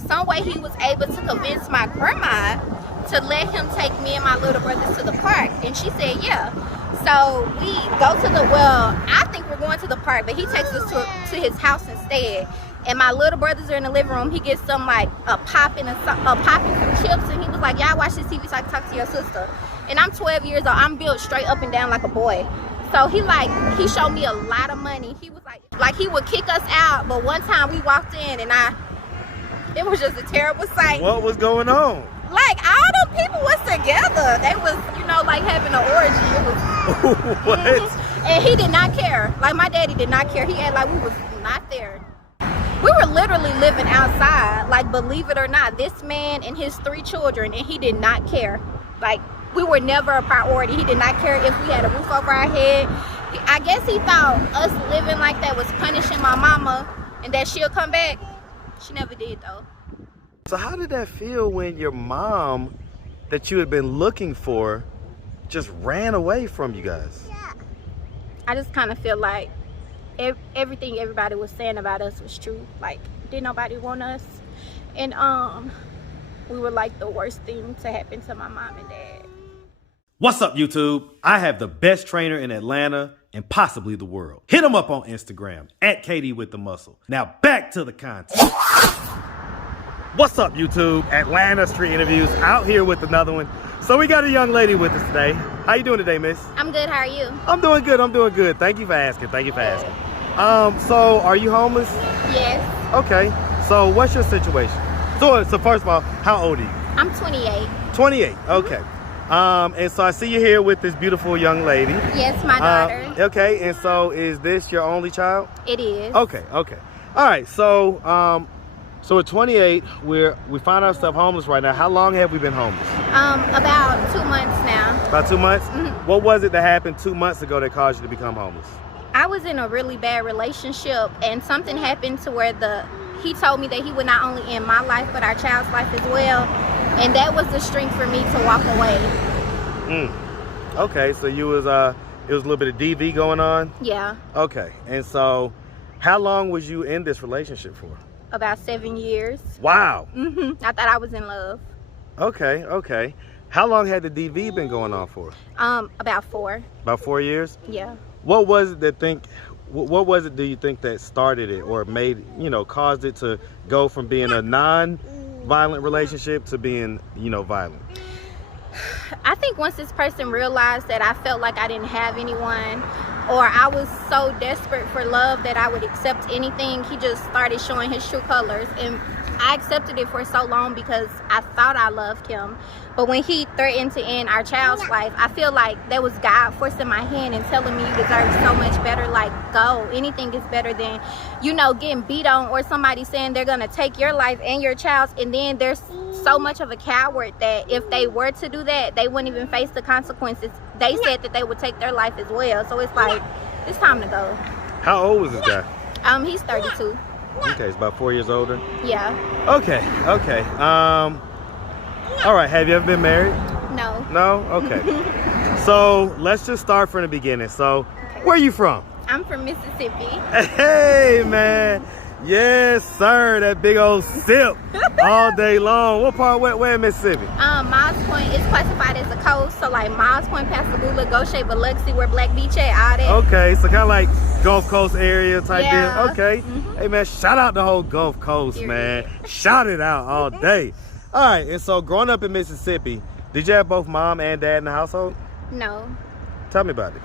some way he was able to convince my grandma to let him take me and my little brothers to the park, and she said yeah. So we go to I think we're going to the park, but he takes us to his house instead. And my little brothers are in the living room. He gets some like a pop and some chips, and he was like, "Y'all watch this TV so I can talk to your sister." And I'm 12 years old. I'm built straight up and down like a boy. So he showed me a lot of money. He was like he would kick us out. But one time we walked in, and it was just a terrible sight. What was going on? Like all them people was together. They was, like having an orgy. It was what? And he did not care. Like my daddy did not care. He had like we was not there. We were literally living outside, like believe it or not, this man and his 3 children, and he did not care. Like we were never a priority. He did not care if we had a roof over our head. I guess he thought us living like that was punishing my mama and that she'll come back. She never did though. So how did that feel when your mom that you had been looking for just ran away from you guys? I just kind of feel like everything everybody was saying about us was true. Like, didn't nobody want us, and we were like the worst thing to happen to my mom and dad. What's up, YouTube? I have the best trainer in Atlanta and possibly the world. Hit him up on Instagram at KD with the Muscle. Now back to the content. What's up, YouTube? Atlanta Street Interviews out here with another one. So we got a young lady with us today. How you doing today, miss? I'm good. How are you? I'm doing good. I'm doing good. Thank you for asking. Thank you for asking. So are you homeless? Yes. Okay. So what's your situation? So first of all, how old are you? I'm 28. 28. Okay. And so I see you here with this beautiful young lady. Yes, my daughter. Okay. And so is this your only child? It is. Okay. Okay. All right. So so at 28, we find ourselves homeless right now. How long have we been homeless? About 2 months now. About 2 months? Mm-hmm. What was it that happened 2 months ago that caused you to become homeless? I was in a really bad relationship, and something happened to where he told me that he would not only end my life but our child's life as well, and that was the strength for me to walk away. Okay, so it was a little bit of DV going on? Yeah. Okay, and so how long was you in this relationship for? About 7 years. Wow. I thought I was in love. Okay, okay. How long had the DV been going on for? About 4. About 4 years? Yeah. What was it do you think that started it or made, caused it to go from being a non-violent relationship to being, violent? I think once this person realized that I felt like I didn't have anyone, or I was so desperate for love that I would accept anything, he just started showing his true colors. And I accepted it for so long because I thought I loved him. But when he threatened to end our child's life, I feel like that was God forcing my hand and telling me you deserve so much better. Like, go. Anything is better than, getting beat on, or somebody saying they're going to take your life and your child's. And then there's so much of a coward that if they were to do that, they wouldn't even face the consequences. They said that they would take their life as well. So it's like, it's time to go. How old was this guy? He's 32. Okay, he's about 4 years older? Yeah. Okay, okay. All right, have you ever been married? No. No? Okay. So let's just start from the beginning. So where are you from? I'm from Mississippi. Hey, man. Yes, sir. That big old sip all day long. What part? Where in Mississippi? Miles Point is classified as a coast. So like Miles Point, Pascagoula, Goshen, Biloxi, where Black Beach at, all that. Okay, so kind of like Gulf Coast area type Yeah. deal. Okay. Hey, man, shout out the whole Gulf Coast, man. Shout it out all day. All right, and so growing up in Mississippi, did you have both mom and dad in the household? No. Tell me about it.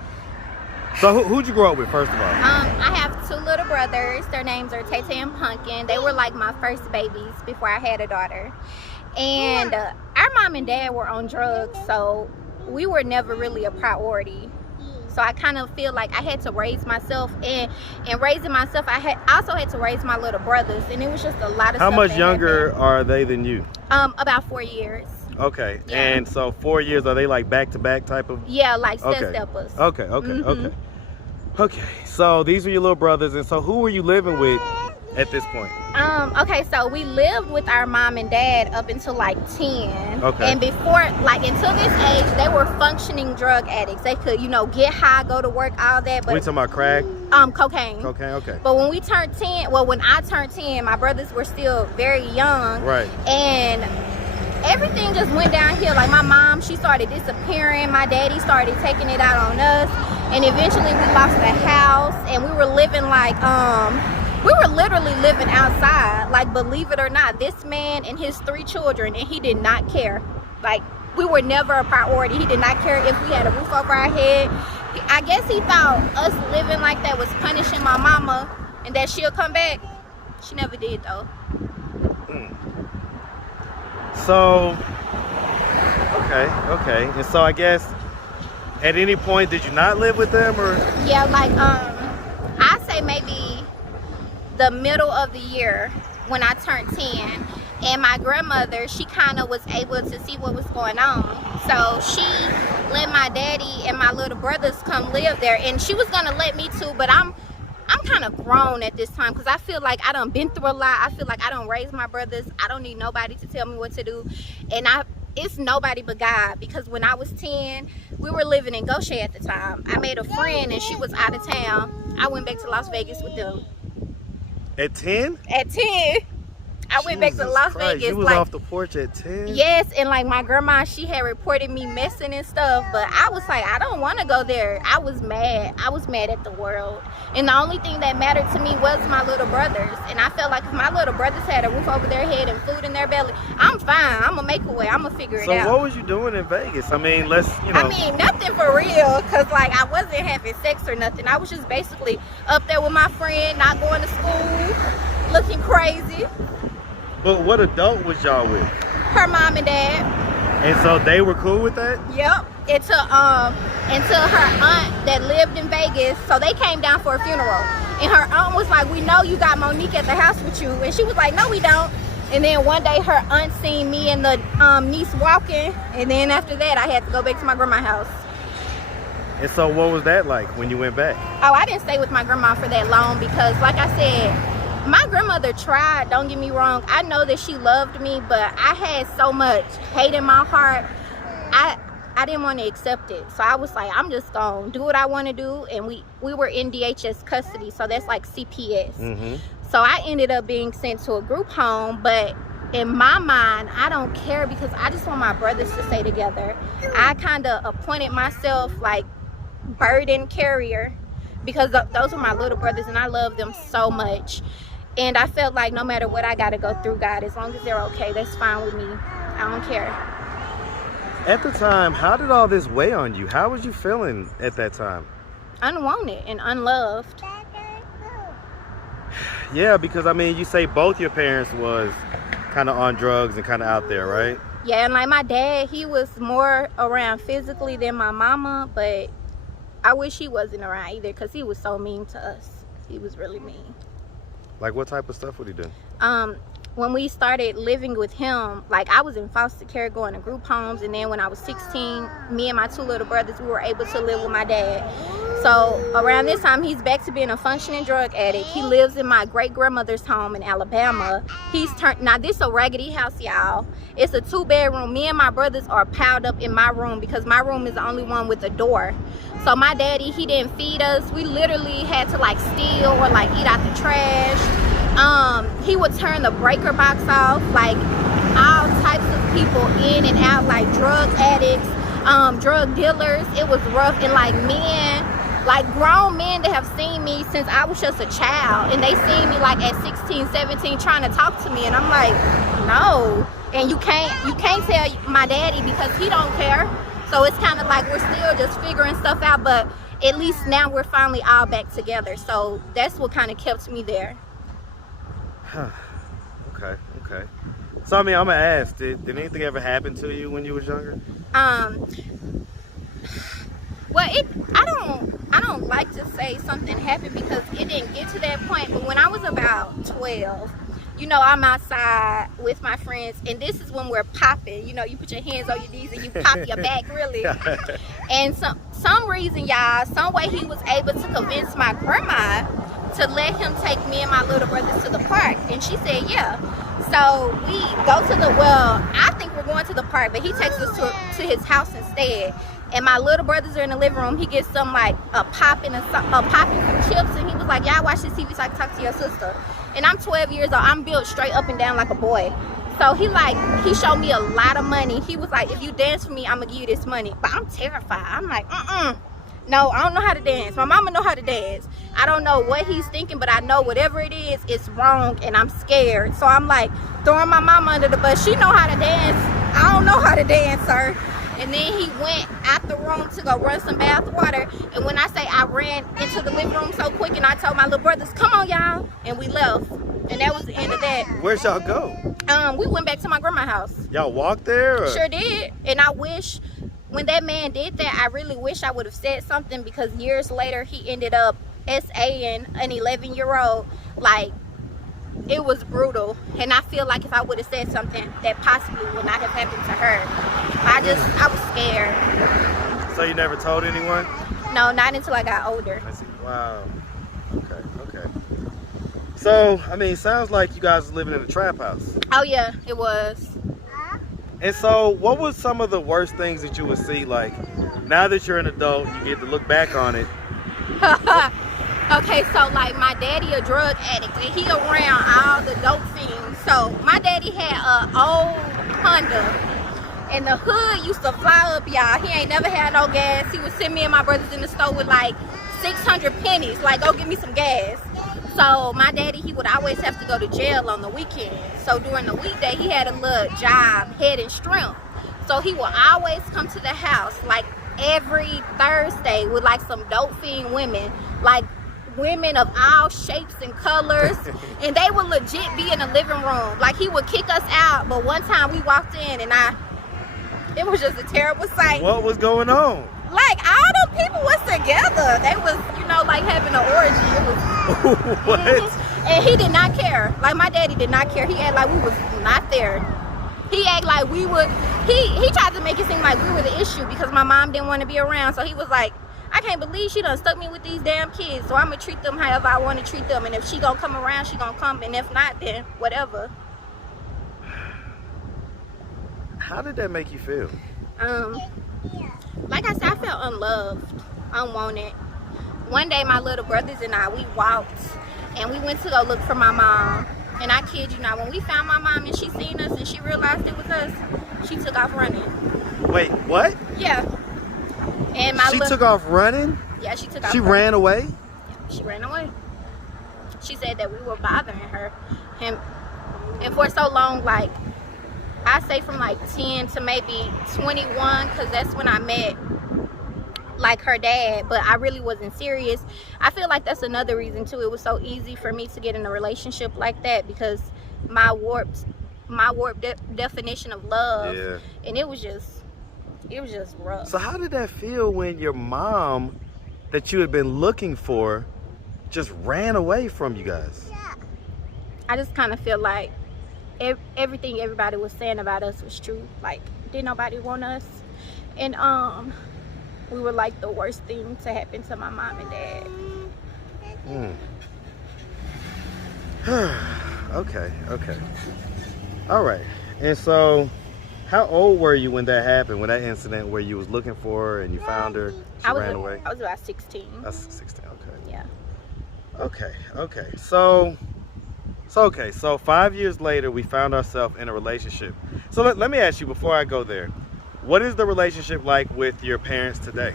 So who'd you grow up with, first of all? I have 2 little brothers. Their names are Tay Tay and Pumpkin. They were like my first babies before I had a daughter. And our mom and dad were on drugs, so we were never really a priority. So I kind of feel like I had to raise myself, and raising myself, I also had to raise my little brothers, and it was just a lot of How stuff. much younger are they than you? About 4 years. Okay, Yeah. and so 4 years, are they like back-to-back type of? Yeah, like Okay. steppers. Okay, okay, okay. Okay, so these were your little brothers, and so who were you living with at this point? Okay, so we lived with our mom and dad up until like 10. Okay. And before, like until this age, they were functioning drug addicts. They could, you know, get high, go to work, all that. But We talking about crack? Cocaine. Cocaine, okay. But when we turned 10, well, when I turned 10, my brothers were still very young. Right. And everything just went downhill. Like my mom, she started disappearing. My daddy started taking it out on us. And eventually we lost the house, and we were living like, we were literally living outside. Like, believe it or not, this man and his 3 children, and he did not care. Like, we were never a priority. He did not care if we had a roof over our head. I guess he thought us living like that was punishing my mama and that she'll come back. She never did, though. So, okay. And so I guess at any point, did you not live with them, or? Yeah, like, I say maybe the middle of the year when I turned 10, and my grandmother, she kind of was able to see what was going on, so she let my daddy and my little brothers come live there, and she was gonna let me too, but I'm kind of grown at this time because I feel like I done been through a lot. I feel like I done raised my brothers. I don't need nobody to tell me what to do, and it's nobody but God, because when I was 10, we were living in Goshen at the time. I made a friend and she was out of town. I went back to Las Vegas with them. At 10? At 10, I went back to Las Vegas. You was like, off the porch at 10? Yes, and like my grandma, she had reported me messing and stuff, but I was like, I don't want to go there. I was mad. I was mad at the world. And the only thing that mattered to me was my little brothers. And I felt like if my little brothers had a roof over their head and food in their belly, I'm fine. I'm going to make a way. I'm going to figure it out. So what was you doing in Vegas? I mean, I mean, nothing for real, because like I wasn't having sex or nothing. I was just basically up there with my friend, not going to school, looking crazy. But what adult was y'all with? Her mom and dad. And so they were cool with that? Yep. Until her aunt that lived in Vegas, so they came down for a funeral. And her aunt was like, we know you got Monique at the house with you. And she was like, no, we don't. And then one day her aunt seen me and the niece walking. And then after that, I had to go back to my grandma's house. And so what was that like when you went back? Oh, I didn't stay with my grandma for that long because, like I said, my grandmother tried, don't get me wrong. I know that she loved me, but I had so much hate in my heart. I didn't want to accept it. So I was like, I'm just going to do what I want to do. And we were in DHS custody, so that's like CPS. Mm-hmm. So I ended up being sent to a group home, but in my mind, I don't care because I just want my brothers to stay together. I kind of appointed myself like burden carrier because those were my little brothers and I love them so much. And I felt like no matter what I got to go through, God, as long as they're okay, that's fine with me. I don't care. At the time, how did all this weigh on you? How was you feeling at that time? Unwanted and unloved. Yeah, because I mean, you say both your parents was kind of on drugs and kind of out there, right? Yeah, and like my dad, he was more around physically than my mama, but I wish he wasn't around either because he was so mean to us. He was really mean. Like what type of stuff would he do? When we started living with him, like I was in foster care going to group homes, and then when I was 16, me and my 2 little brothers, we were able to live with my dad. So around this time, he's back to being a functioning drug addict. He lives in my great grandmother's home in Alabama. Now this a raggedy house, y'all. It's a 2-bedroom. Me and my brothers are piled up in my room because my room is the only one with a door. So my daddy, he didn't feed us. We literally had to like steal or like eat out the trash. He would turn the breaker box off, like all types of people in and out, like drug addicts, drug dealers. It was rough. And like men, like grown men that have seen me since I was just a child, and they seen me like at 16, 17 trying to talk to me, and I'm like, no. And you can't tell my daddy because he don't care. So it's kind of like we're still just figuring stuff out, but at least now we're finally all back together. So that's what kind of kept me there. Huh. Okay. So I mean, I'm gonna ask, did anything ever happen to you when you was younger? Well, I don't like to say something happened because it didn't get to that point. But when I was about 12, you know, I'm outside with my friends, and this is when we're popping. You know, you put your hands on your knees and you pop your back, really. And some reason, y'all, some way he was able to convince my grandma to let him take me and my little brothers to the park. And she said, yeah. So we go to I think we're going to the park, but he takes us to his house instead. And my little brothers are in the living room. He gets some like a pop and some chips, and he was like, y'all watch this TV so I can talk to your sister. And I'm 12 years old. I'm built straight up and down like a boy. So he showed me a lot of money. He was like, if you dance for me, I'm gonna give you this money. But I'm terrified. I'm like, no, I don't know how to dance. My mama know how to dance. I don't know what he's thinking, but I know whatever it is, it's wrong, and I'm scared. So I'm like throwing my mama under the bus. She know how to dance. I don't know how to dance, sir. And then he went out the room to go run some bath water. And when I say I ran into the living room so quick, and I told my little brothers, come on, y'all. And we left. And that was the end of that. Where'd y'all go? We went back to my grandma's house. Y'all walked there? Or? Sure did. And I wish, when that man did that, I really wish I would have said something, because years later, he ended up SAing an 11-year-old. Like, it was brutal. And I feel like if I would have said something, that possibly would not have happened to her. I was scared. So you never told anyone? No, not until I got older. I see. Wow. Okay. So, I mean, sounds like you guys are living in a trap house. Oh yeah, it was. And so, what was some of the worst things that you would see? Like, now that you're an adult, you get to look back on it. Okay, so like my daddy a drug addict, and he around all the dope fiends. So my daddy had a old Honda, and the hood used to fly up, y'all. He ain't never had no gas. He would send me and my brothers in the store with like 600 pennies, like, go get me some gas. So my daddy, he would always have to go to jail on the weekend. So during the weekday, he had a little job, head and strength. So he would always come to the house like every Thursday with like some dope fiend women, like women of all shapes and colors, and they would legit be in the living room. Like, he would kick us out, but one time we walked in and it was just a terrible sight. What was going on? Like, all the people was together. They was, like having an orgy. It was What? And he did not care. Like, my daddy did not care. He acted like we was not there. He acted like we would. He tried to make it seem like we were the issue because my mom didn't want to be around. So he was like, I can't believe she done stuck me with these damn kids. So I'm gonna treat them however I want to treat them. And if she gonna come around, she gonna come. And if not, then whatever. How did that make you feel? Like I said, I felt unloved, unwanted. One day, my little brothers and I, we walked and we went to go look for my mom. And I kid you not, when we found my mom and she seen us and she realized it was us, she took off running. Wait, what? Yeah. And she took off running? Yeah, she took off. She ran away? Yeah, she ran away. She said that we were bothering her. And for so long, like, I say from like 10 to maybe 21, because that's when I met like her dad, but I really wasn't serious. I feel like that's another reason too. It was so easy for me to get in a relationship like that because my warped definition of love, yeah. And it was just rough. So how did that feel when your mom that you had been looking for just ran away from you guys? I just kind of feel like everything everybody was saying about us was true. Like, didn't nobody want us, and we were like the worst thing to happen to my mom and dad. Okay. All right. And so, how old were you when that happened? When that incident where you was looking for her and you found her, she ran away? I was about 16. That's 16. Okay. Yeah. Okay. So 5 years later, we found ourselves in a relationship. So let me ask you before I go there, what is the relationship like with your parents today?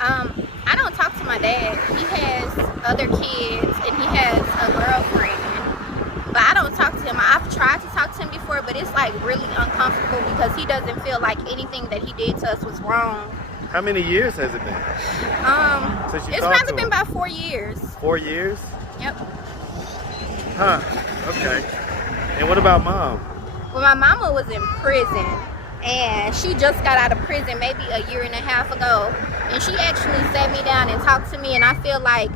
I don't talk to my dad. He has other kids and he has a girlfriend, but I don't talk to him. I've tried to talk to him before, but it's like really uncomfortable because he doesn't feel like anything that he did to us was wrong. How many years has it been? It's probably been about 4 years. 4 years? Yep. Huh, okay. And what about mom? Well, my mama was in prison, and she just got out of prison maybe a year and a half ago, and she actually sat me down and talked to me, and I feel like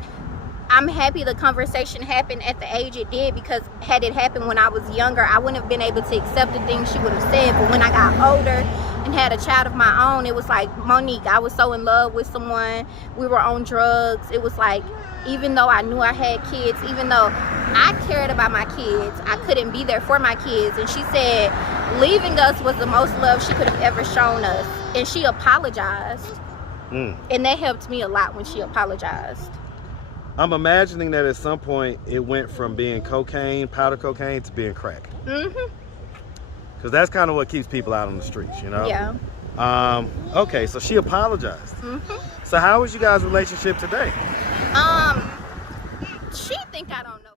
I'm happy the conversation happened at the age it did, because had it happened when I was younger, I wouldn't have been able to accept the things she would have said. But when I got older, and had a child of my own, it was like, Monique, I was so in love with someone, we were on drugs. It was like, even though I knew I had kids, even though I cared about my kids, I couldn't be there for my kids. And she said leaving us was the most love she could have ever shown us. And she apologized. And that helped me a lot when she apologized. I'm imagining that at some point it went from being cocaine, powder cocaine, to being crack. Because that's kind of what keeps people out on the streets, you know? Yeah. Okay, so she apologized. So how was you guys' relationship today? She think I don't know.